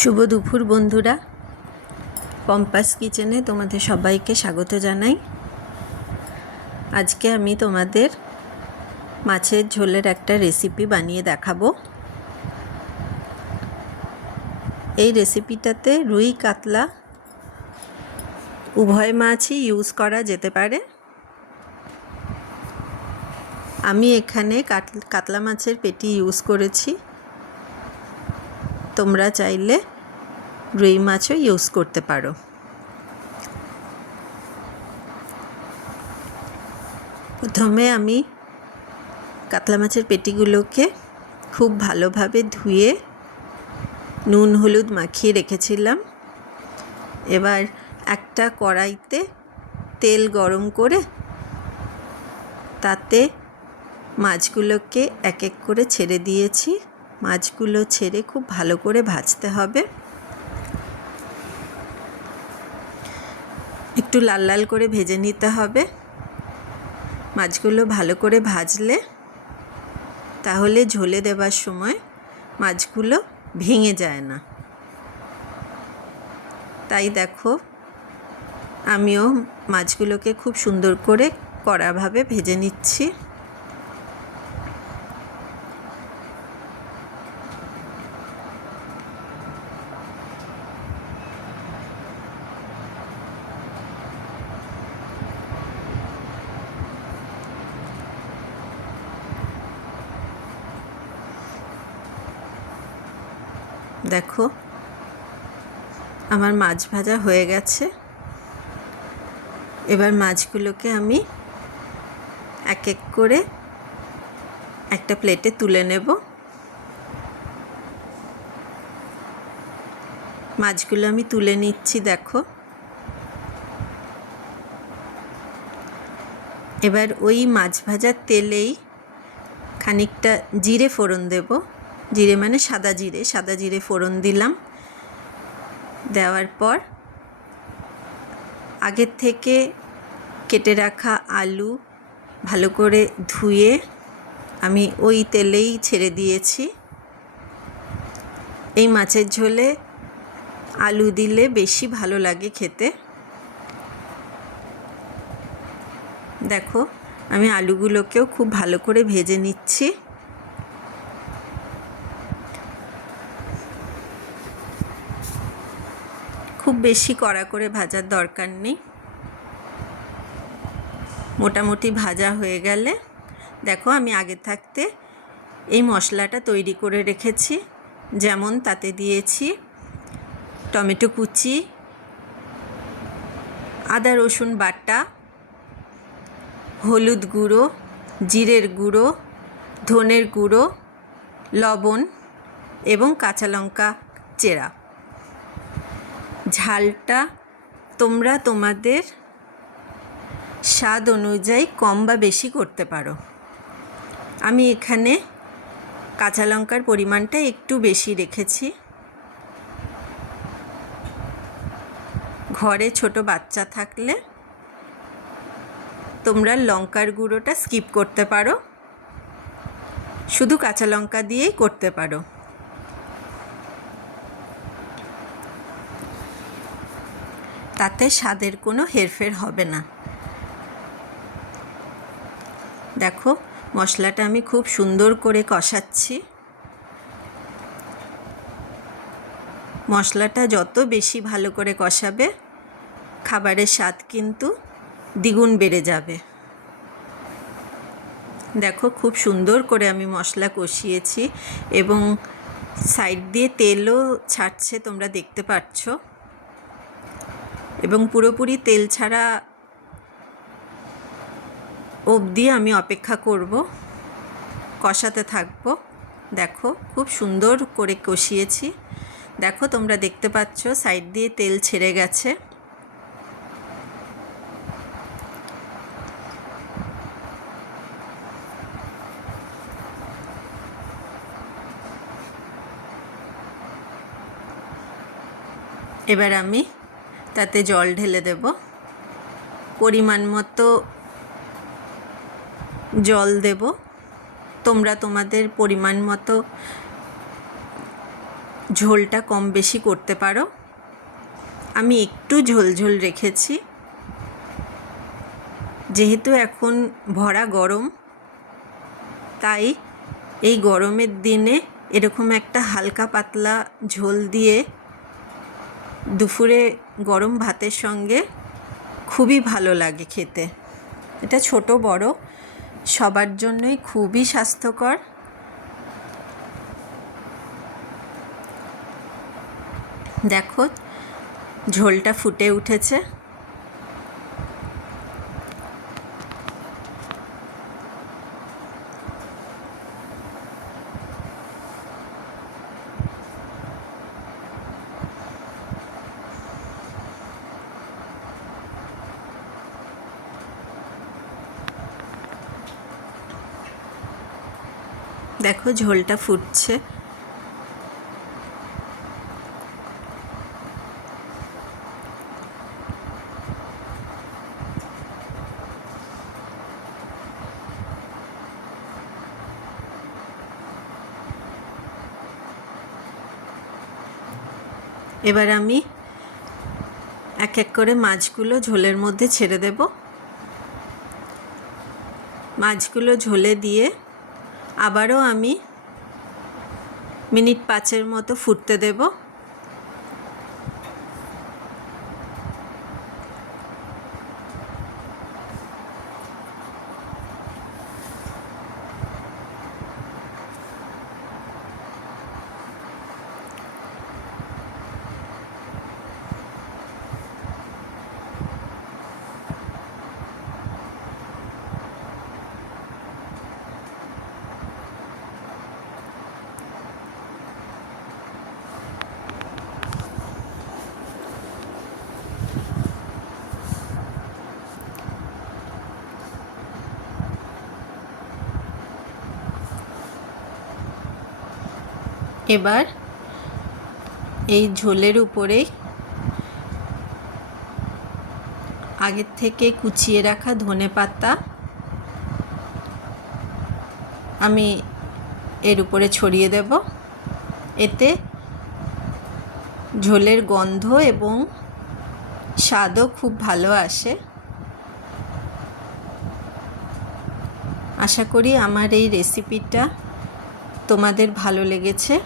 শুভ দুপুর বন্ধুরা, পম্পাস কিচেনে তোমাদের সবাইকে স্বাগত জানাই। আজকে আমি তোমাদের মাছের ঝোলের একটা রেসিপি বানিয়ে দেখাবো। এই রেসিপিটাতে রুই কাতলা উভয় মাছই ইউজ করা যেতে পারে। আমি এখানে কাতলা মাছের পেটি ইউজ করেছি, তোমরা চাইলে রুই মাছও ইউজ করতে পারো। প্রথমে আমি কাতলা মাছের পেটিগুলোকে খুব ভালোভাবে ধুয়ে নুন হলুদ মাখিয়ে রেখেছিলাম। এবার একটা কড়াইতে তেল গরম করে তাতে মাছগুলোকে এক এক করে ছেড়ে দিয়েছি। মাছগুলো ছেড়ে খুব ভালো করে ভাজতে হবে, একটু লাল লাল করে ভেজে নিতে হবে। মাছগুলো ভালো করে ভাজলে তাহলে ঝোলে দেওয়ার সময় মাছগুলো ভেঙে যায় না। তাই দেখো, আমিও মাছগুলোকে খুব সুন্দর করে কড়াভাবে ভেজে নিচ্ছি। দেখো, আমার মাছ ভাজা হয়ে গেছে। এবার মাছগুলোকে আমি এক এক করে একটা প্লেটে তুলে নেব। মাছগুলো আমি তুলে নিচ্ছি। দেখো, এবার ওই মাছ ভাজার তেলেই খানিকটা জিরে ফোড়ন দেব। জিরে মানে সাদা জিরে ফোড়ন দিলাম। দেওয়ার পর আগের থেকে কেটে রাখা আলু ভালো করে ধুয়ে আমি ওই তেলেই ছেড়ে দিয়েছি। এই মাছের ঝোলে আলু দিলে বেশি ভালো লাগে খেতে। দেখো, আমি আলুগুলোকেও খুব ভালো করে ভেজে নিচ্ছি। খুব বেশি কড়া করে ভাজার দরকার নেই। মোটামুটি ভাজা হয়ে গেলে দেখো, আমি আগে থাকতে এই মশলাটা তৈরি করে রেখেছি। যেমন তাতে দিয়েছি টমেটো কুচি, আদা রসুন বাটা, হলুদ গুঁড়ো, জিরের গুঁড়ো, ধনের গুঁড়ো, লবণ এবং কাঁচা লঙ্কা চেরা। ঝালটা তোমরা তোমাদের স্বাদ অনুযায়ী কম বা বেশি করতে পারো। আমি এখানে কাঁচা লঙ্কার পরিমাণটা একটু বেশি রেখেছি। ঘরে ছোট বাচ্চা থাকলে তোমরা লঙ্কার গুঁড়োটা স্কিপ করতে পারো, শুধু কাঁচা লঙ্কা দিয়েই করতে পারো। তাতে স্বাদের কোনো হেরফের হবে না। দেখো, মশলাটা আমি খুব সুন্দর করে কষাচ্ছি। মশলাটা যত বেশি ভালো করে কষাবে, খাবারের স্বাদ কিন্তু দ্বিগুণ বেড়ে যাবে। দেখো, খুব সুন্দর করে আমি মশলা কষিয়েছি এবং সাইড দিয়ে তেলও ছাড়ছে, তোমরা দেখতে পাচ্ছ। এবং পুরোপুরি তেল ছাড়া অবধি আমি অপেক্ষা করব, কষাতে থাকবো। দেখো, খুব সুন্দর করে কষিয়েছি। দেখো, তোমরা দেখতে পাচ্ছ সাইড দিয়ে তেল ছেড়ে গেছে। এবার আমি তাতে জল ঢেলে দেব। পরিমাণ মতো জল দেব। তোমরা তোমাদের পরিমাণ মতো ঝোলটা কম বেশি করতে পারো। আমি একটু ঝোল রেখেছি, যেহেতু এখন ভরা গরম, তাই এই গরমের দিনে এরকম একটা হালকা পাতলা ঝোল দিয়ে দুপুরে গরম ভাতের সঙ্গে খুবই ভালো লাগে খেতে। এটা ছোট বড় সবার জন্যই খুবই স্বাস্থ্যকর। দেখো ঝোলটা ফুটে উঠেছে। দেখো ঝোলটা ফুটছে। এবার আমি এক এক করে মাছগুলো ঝোলের মধ্যে ছেড়ে দেব। মাছগুলো ঝোলে দিয়ে আবারও আমি মিনিট 5 মতো ফুটতে দেব। এবার এই ঝোলের উপরেই আগের থেকে কুচিয়ে রাখা ধনেপাতা আমি এর উপরে ছড়িয়ে দেব। এতে ঝোলের গন্ধ এবং স্বাদও খুব ভালো আসে। আশা করি আমার এই রেসিপিটা তোমাদের ভালো লেগেছে।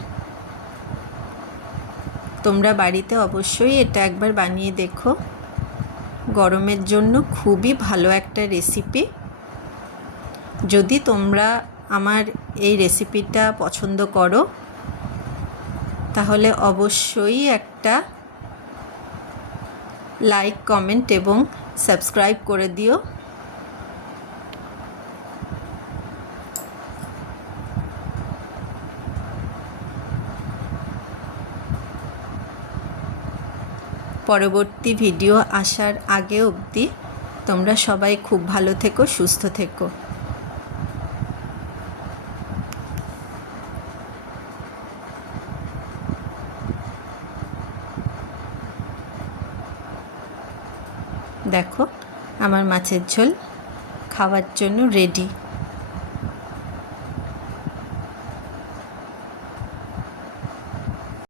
তোমরা বাড়িতে অবশ্যই এটা একবার বানিয়ে দেখো। গরমের জন্য খুবই ভালো একটা রেসিপি। যদি তোমরা আমার এই রেসিপিটা পছন্দ করো তাহলে অবশ্যই একটা লাইক, কমেন্ট এবং সাবস্ক্রাইব করে দিও। পরবর্তী ভিডিও আসার আগে অবধি তোমরা সবাই খুব ভালো থেকো, সুস্থ থেকো। দেখো আমার মাছের ঝোল খাওয়ার জন্য রেডি।